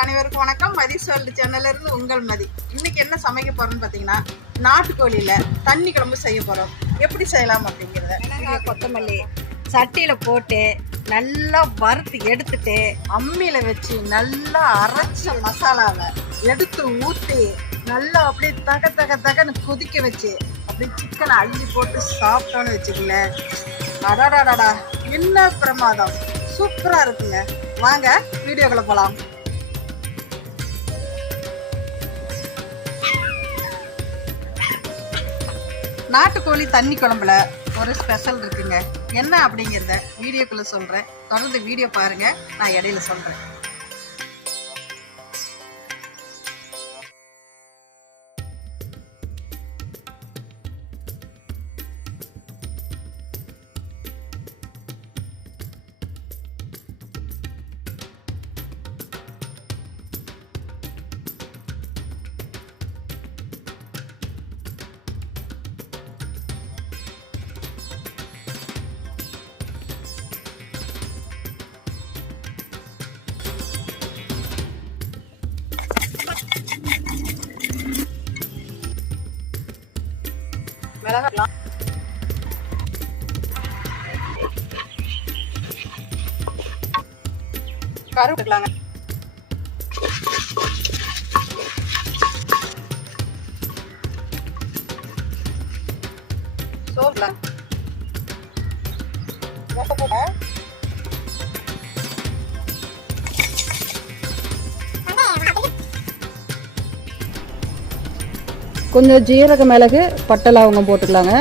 அனைவருக்கும் வணக்கம். மதி சொல்டு சேனல்ல இருந்து உங்கள் மதி. இன்னைக்கு என்ன சமைக்க போறோம்னு பார்த்தீங்கன்னா நாட்டுக்கோழியில தண்ணி குழம்பு செய்ய போறோம். எப்படி செய்யலாம் அப்படிங்கிறத. கொத்தமல்லி சட்டியில் போட்டு நல்லா வறுத்து எடுத்துட்டு அம்மியில வச்சு நல்லா அரைச்ச மசாலாவை எடுத்து ஊற்றி நல்லா அப்படியே தக தக தகன்னு கொதிக்க வச்சு அப்படியே சிக்கனை அள்ளி போட்டு சாப்பிட்டோன்னு வச்சுக்கங்களேன் அடாடாடாடா என்ன பிரமாதம். சூப்பரா இருக்குங்க. வாங்க வீடியோக்குள்ள போகலாம் நாட்டுக்கோழி தண்ணி குழம்புல ஒரு ஸ்பெஷல் இருக்குங்க. என்ன அப்படிங்கிறத வீடியோக்குள்ள சொல்றேன். தொடர்ந்து வீடியோ பாருங்க. நான் இடையில சொல்றேன். மிளகா கருவேப்பிலாங்க சோப்புல கொஞ்சம் ஜீரக மிளகு பட்டை லவங்கம் போட்டுக்கலாங்க.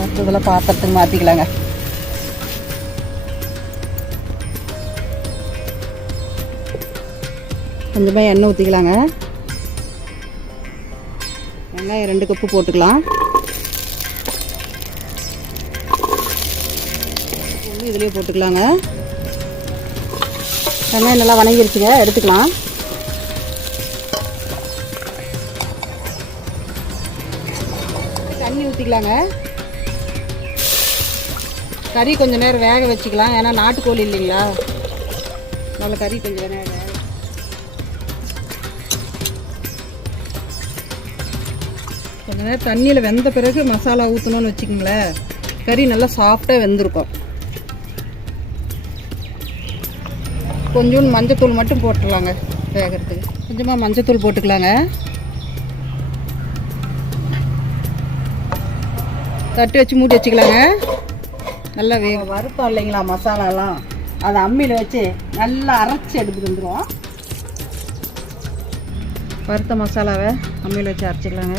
அடுத்ததில் பாத்திரத்துக்கு மாற்றிக்கலாங்க கொஞ்சமாக எண்ணெய் ஊற்றிக்கலாங்க வெங்காயம் ரெண்டு கப்பு போட்டுக்கலாம். இதுலேயே போட்டுக்கலாங்க. வெங்காயம் நல்லா வணங்கிருச்சுங்க எடுத்துக்கலாம். தண்ணி ஊற்றிக்கலாங்க கறி கொஞ்சம் நேரம் வேக வச்சுக்கலாம் ஏன்னா நாட்டுக்கோழி இல்லைங்களா? நல்ல கறி கொஞ்சம் நேரம் வேக கொஞ்ச நேரம் தண்ணியில் வெந்த பிறகு மசாலா ஊற்றணும்னு வச்சுக்கோங்களேன். கறி நல்லா சாஃப்டாக வெந்திருக்கும். கொஞ்சோண்டு மஞ்சத்தூள் மட்டும் போட்டுடலாங்க வேகிறதுக்கு. கொஞ்சமாக மஞ்சத்தூள் போட்டுக்கலாங்க. தட்டு வச்சு மூடி வச்சுக்கலாங்க. நல்லா வே வறுத்தோம் இல்லைங்களா மசாலாலாம் அதை அம்மியில் வச்சு நல்லா அரைச்சி எடுத்துட்டு வந்துடுவோம் வறுத்த மசாலாவை அம்மியில் வச்சு அரைச்சிக்கலாங்க.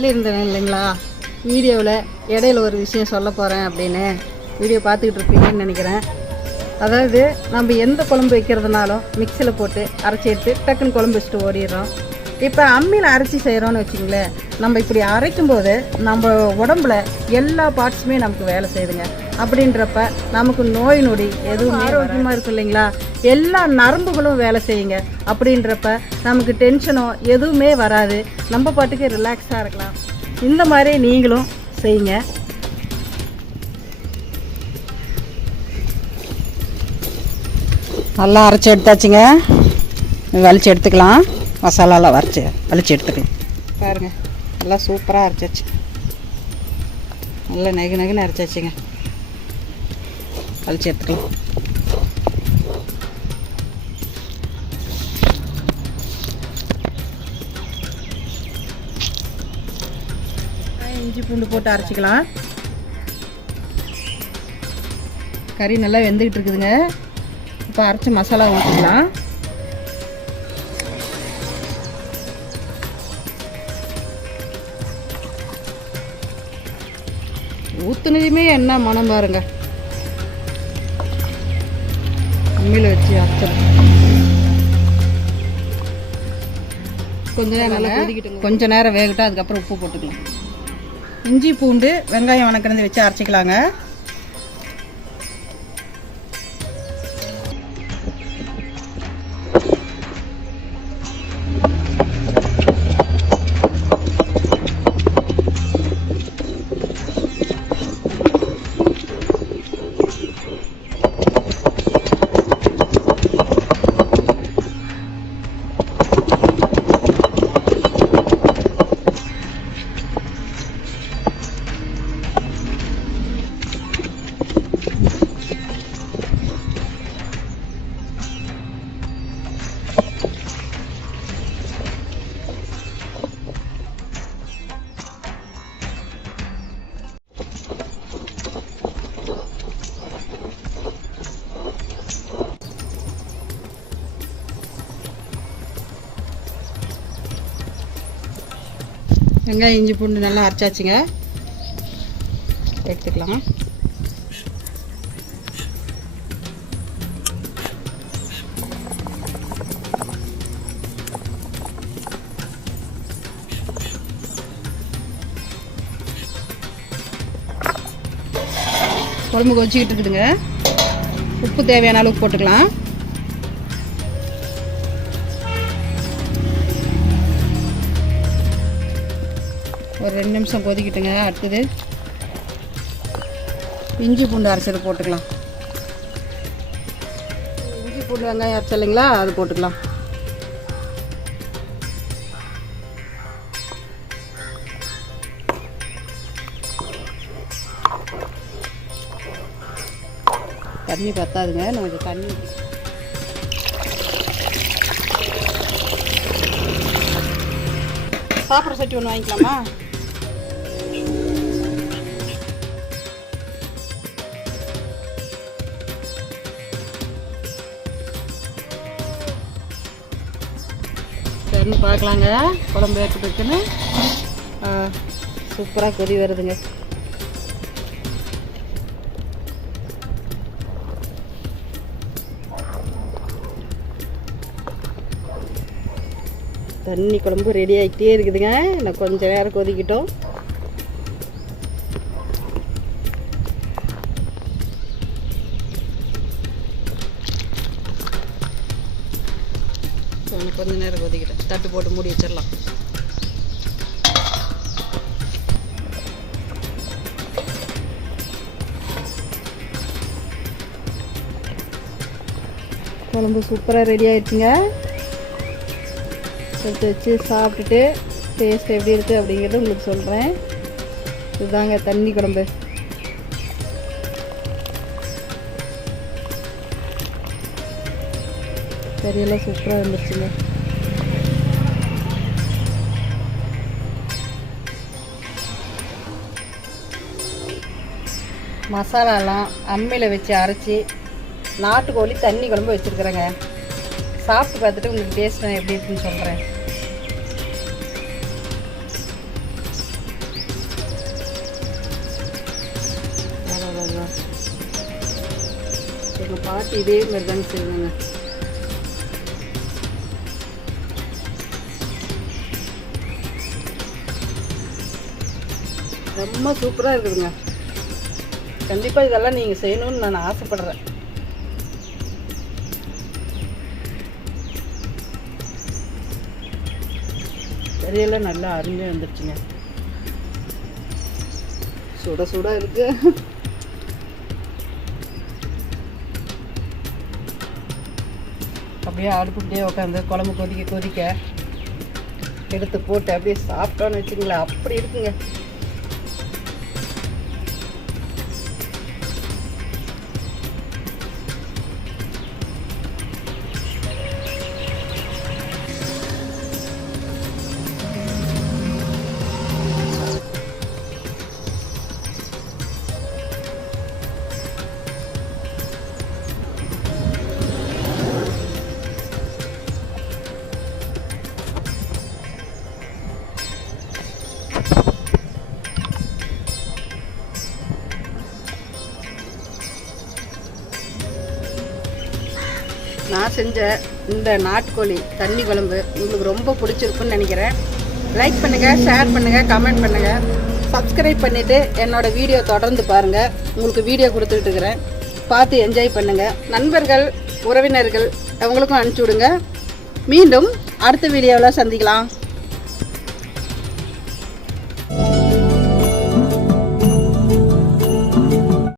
சொல்லியிருந்தேன் இல்லைங்களா? வீடியோவில் இடையில ஒரு விஷயம் சொல்ல போகிறேன் அப்படின்னு வீடியோ பார்த்துக்கிட்டு இருப்பீங்கன்னு நினைக்கிறேன். அதாவது நம்ம எந்த குழம்பு வைக்கிறதுனாலும் மிக்சியில் போட்டு அரைச்சி எடுத்து டக்குன்னு குழம்பு வச்சுட்டு ஓடிடுறோம். இப்போ அம்மியில் அரைச்சி செய்கிறோன்னு வச்சுங்களேன் நம்ம இப்படி அரைக்கும் போது நம்ம உடம்புல எல்லா பார்ட்ஸுமே நமக்கு வேலை செய்யுதுங்க. அப்படின்றப்ப நமக்கு நோய் நொடி எதுவும் ஆரோக்கியமாக இருக்கும் இல்லைங்களா? எல்லா நரம்புகளும் வேலை செய்யுங்க. அப்படின்றப்ப நமக்கு டென்ஷனோ எதுவுமே வராது. நம்ம பாட்டுக்கு ரிலாக்ஸாக இருக்கலாம். இந்த மாதிரி நீங்களும் செய்யுங்க. நல்லா அரைச்சி எடுத்தாச்சுங்க. வலிச்சு எடுத்துக்கலாம். மசாலாலாம் வரைச்சி வலிச்சு எடுத்துக்கலாம். பாருங்க நல்லா சூப்பராக அரைச்சாச்சு. நல்லா நெகு நெகுன்னு அரைச்சாச்சுங்க. வலிச்சு எடுத்துக்கலாம் இஞ்சி பூண்டு போட்டு அரைச்சிக்கலாம். கறி நல்லா வெந்துக்கிட்டு இருக்குதுங்க. இப்போ அரைச்சி மசாலா ஊற்றிக்கலாம் ஊற்றுனதுமே என்ன மனம் பாருங்க. அம்மியில் வச்சு அரைச்சது கொஞ்ச நேரம் நல்லா கொதிக்கிட்டு கொஞ்ச நேரம் வேகட்டும் அதுக்கப்புறம் உப்பு போட்டுக்கலாம். இஞ்சி பூண்டு வெங்காயம் வணக்கினது வச்சு அரைச்சிக்கலாங்க. வெங்காயம் இஞ்சி பூண்டு நல்லா அரைச்சாச்சுங்க. எடுத்துக்கலாம்? குழம்பு கொதிச்சிக்கிட்டு இருக்குதுங்க. உப்பு தேவையான அளவுக்கு போட்டுக்கலாம். ரெண்டு நிமிஷம் கொதிக்கிட்டுங்க அடுத்தது. இஞ்சி பூண்டு அரைச்சது போட்டுக்கலாம். இஞ்சி பூண்டு வெங்காயம் அரைச்சலைங்களா அது போட்டுக்கலாம். தண்ணி பத்தாதுங்க நான் கொஞ்சம் தண்ணி சாப்பிட்ற சட்டி ஒன்று வாங்கிக்கலாமா? சரின்னு பார்க்கலாங்க. குழம்பு எடுத்து வச்சுன்னு சூப்பராக கொதி வருதுங்க. தண்ணி குழம்பு ரெடி ஆகிட்டே இருக்குதுங்க. நான் கொஞ்சம் நேரம் கொதிக்கிட்டோம். கொஞ்ச நேரம் கொதிக்கிட்டேன் தட்டு போட்டு மூடி வச்சிடலாம். குழம்பு சூப்பராக ரெடி ஆயிடுச்சுங்க. எடுத்து வச்சு சாப்பிட்டுட்டு டேஸ்ட் எப்படி இருக்குது அப்படிங்கிறது உங்களுக்கு சொல்கிறேன் இதுதாங்க தண்ணி குழம்பு. கறியெல்லாம் சூப்பராக இருந்துச்சுங்க மசாலாலாம் அம்மியில் வச்சு அரைச்சி நாட்டுக்கோழி தண்ணி குழம்பு வச்சுருக்குறேங்க. சாப்பிட்டு பார்த்துட்டு உங்களுக்கு டேஸ்ட் நான் எப்படி இருக்குன்னு சொல்கிறேன் எங்கள் பாட்டி இதே மாதிரி தாங்க செய்வாங்க. ரொம்ப சூப்பராக இருக்குதுங்க. கண்டிப்பாக இதெல்லாம் நீங்கள் செய்யணும்னு நான் ஆசைப்படுறேன். கறியெல்லாம் நல்லா அருமையாக வந்துருச்சுங்க. சுட சுட இருக்கு. அப்படியே அடுப்புக்கிட்டே உட்காந்து குழம்பு கொதிக்க கொதிக்க எடுத்து போட்டு அப்படியே சாப்பிட்டோன்னு வச்சுங்களேன் அப்படி இருக்குங்க. நான் செஞ்ச இந்த நாட்டுக்கோழி தண்ணி குழம்பு உங்களுக்கு ரொம்ப பிடிச்சிருக்குன்னு நினைக்கிறேன். லைக் பண்ணுங்கள் ஷேர் பண்ணுங்கள் கமெண்ட் பண்ணுங்கள் சப்ஸ்கிரைப் பண்ணிவிட்டு என்னோடய வீடியோ தொடர்ந்து பாருங்கள் உங்களுக்கு வீடியோ கொடுத்துட்ருக்குறேன் பார்த்து என்ஜாய் பண்ணுங்கள் நண்பர்கள் உறவினர்கள் அவங்களுக்கும் அனுப்பிச்சி விடுங்க. மீண்டும் அடுத்த வீடியோவில் சந்திக்கலாம்.